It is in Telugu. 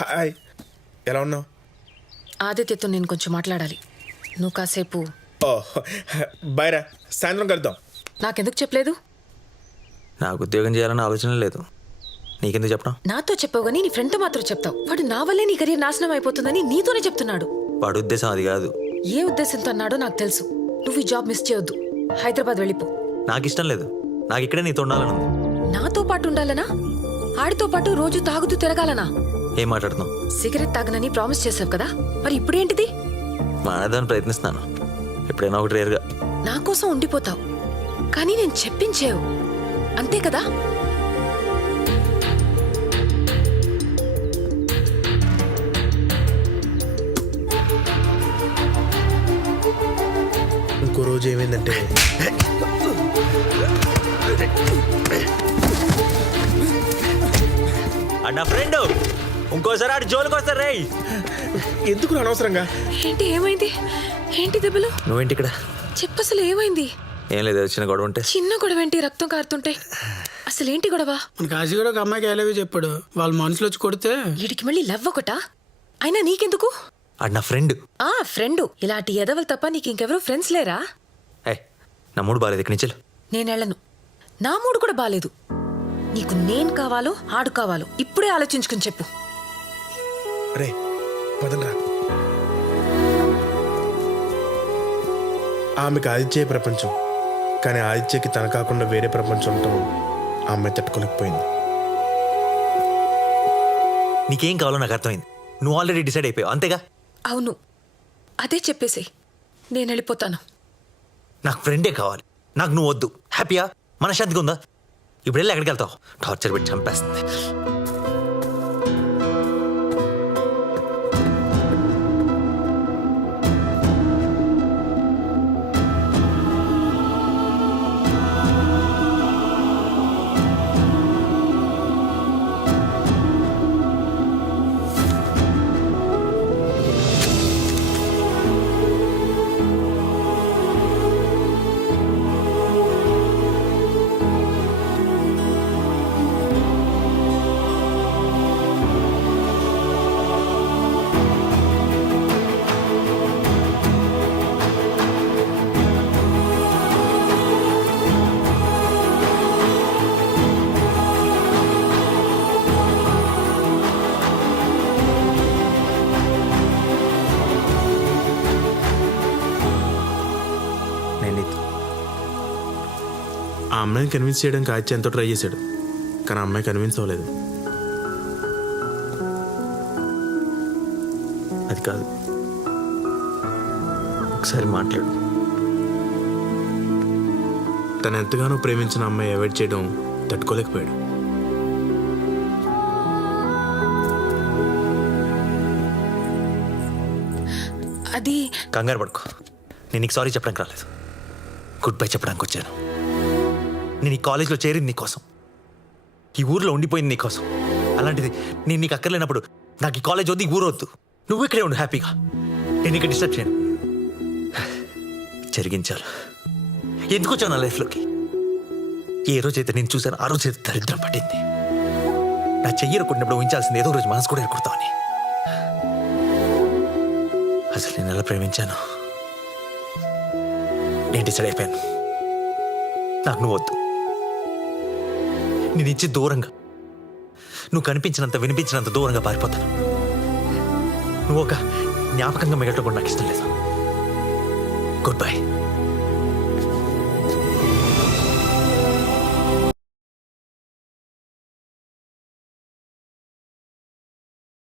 హాయ్, ఎలా ఉన్నావు? ఆదిత్యతో నేను కొంచెం మాట్లాడాలి. నువ్వు కాసేపు. ఓ బైరా, సాయంత్రం కలుద్దాం. నాకెందుకు చెప్పలేదు? నాకు ఉద్యోగం చేయాలన్న ఆలోచన లేదు. నీకెందుకు చెప్పడం? నాతో చెప్పావు కానీ నీ ఫ్రెండ్తో మాత్రం చెప్తావు. వాడు నా వల్లే నీ కెరీర్ నాశనం అయిపోతుందని నీతోనే చెప్తున్నాడు. వాడి ఉద్దేశం అది కాదు. ఏ ఉద్దేశంతో అన్నాడో నాకు తెలుసు. నువ్వు ఈ జాబ్ మిస్ చేయొద్దు. హైదరాబాద్ వెళ్ళిపో. నాకు ఇష్టం లేదు. నాకు ఇక్కడే నీతో ఉండాలని ఉంది. నాతో పాటు ఉండాలనా? ఆడితో పాటు రోజు తాగుతూ తిరగాలనా? ఏం మాట్లాడుతున్నావు? సిగరెట్ తాగనని ప్రామిస్ చేసావు కదా, మరి ఇప్పుడేంటిది? మానేదాన్ని ప్రయత్నిస్తున్నాను. ఎప్పుడైనా ఒకటి రేరుగా. నా కోసం ఉండిపోతావు కానీ నేను చెప్పించేవు, అంతే కదా? ఇంకో రోజు ఏమైందంటే నా ఫ్రెండ్ ఇంకోసారి ఆడి జోలికి వస్తారు రే. ఎందుకు అనవసరంగా? ఏంటి ఏమైంది? ఏంటి దెబ్బలు? నువ్వేంటి ఇక్కడ? చెప్పు, అసలు ఏమైంది? ఏం లేదు, చిన్న గొడవ ఉంటే. చిన్న గొడవ ఏంటి? రక్తం కారుతుంటే అసలు ఏంటి గొడవ? మన కాశీ కూడా ఒక అమ్మాయికి ఎలాగో చెప్పాడు. వాళ్ళ మనుషులు వచ్చి కొడితే వీడికి మళ్ళీ లవ్ ఒకటా? అయినా నీకెందుకు? ఆడు నా ఫ్రెండ్. ఆ ఫ్రెండు. ఇలాంటి ఎదవలు తప్ప నీకు ఇంకెవరూ ఫ్రెండ్స్ లేరా? నా మూడు బాగాలేదు, ఇక్కడి నుంచి. నేనెళ్ళను. నా మూడు కూడా బాలేదు. నీకు నేను కావాలో ఆడు కావాలో ఇప్పుడే ఆలోచించుకుని చెప్పు. రే పదనరా. ఆమెకు ఆదిత్యే ప్రపంచం, కానీ ఆదిత్యకి తన కాకుండా వేరే ప్రపంచం ఉండటం ఆ అమ్మాయి తట్టుకోలేకపోయింది. నీకేం కావాలో నాకు అర్థమైంది. నువ్వు ఆల్రెడీ డిసైడ్ అయిపోయావు, అంతేగా? అవును, అదే చెప్పేసి నేను వెళ్ళిపోతాను. నాకు ఫ్రెండే కావాలి. నాకు నువ్వు వద్దు. హ్యాపీయా? మనశ్శాంతిగా ఉందా? ఇప్పుడు వెళ్ళి ఎక్కడికి వెళ్తావు? టార్చర్ పెట్టి చంపేస్తుంది. ఆ అమ్మాయిని కన్విన్స్ చేయడానికి ఆదిత్య ఎంతో ట్రై చేశాడు, కానీ ఆ అమ్మాయి కన్విన్స్ అవ్వలేదు. అది కాదు, ఒకసారి మాట్లాడు. తను ఎంతగానో ప్రేమించిన అమ్మాయి అవాయిడ్ చేయడం తట్టుకోలేకపోయాడు. అది కంగారు పడుకో. నేను నీకు సారీ చెప్పడానికి రాలేదు, గుడ్ బై చెప్పడానికి వచ్చాను. నేను ఈ కాలేజ్లో చేరింది నీకోసం, ఈ ఊర్లో ఉండిపోయింది నీకోసం. అలాంటిది నేను నీకు అక్కర్లేనప్పుడు నాకు ఈ కాలేజ్ వద్దు, ఈ ఊరు వద్దు. నువ్వు ఇక్కడే ఉండు హ్యాపీగా. నేను ఇక్కడ డిస్టర్బ్ చేయను. జరిగించాలి. ఎందుకు వచ్చావు నా లైఫ్లోకి? ఏ రోజైతే నేను చూశాను ఆ రోజైతే దరిద్రం పట్టింది. నా చెయ్యరు కొట్టినప్పుడు ఊహించాల్సింది ఏదో రోజు మనసు కూడా ఎరుకుడతామని. అసలు నేను ఎలా ప్రేమించాను నేను డిసైడ్ అయిపోయాను. నాకు నువ్వు వద్దు. నేను ఇచ్చి దూరంగా, నువ్వు కనిపించినంత వినిపించినంత దూరంగా పారిపోతాను. నువ్వు ఒక జ్ఞాపకంగా మిగలటం కూడా నాకు ఇష్టం లేదు. Good bye.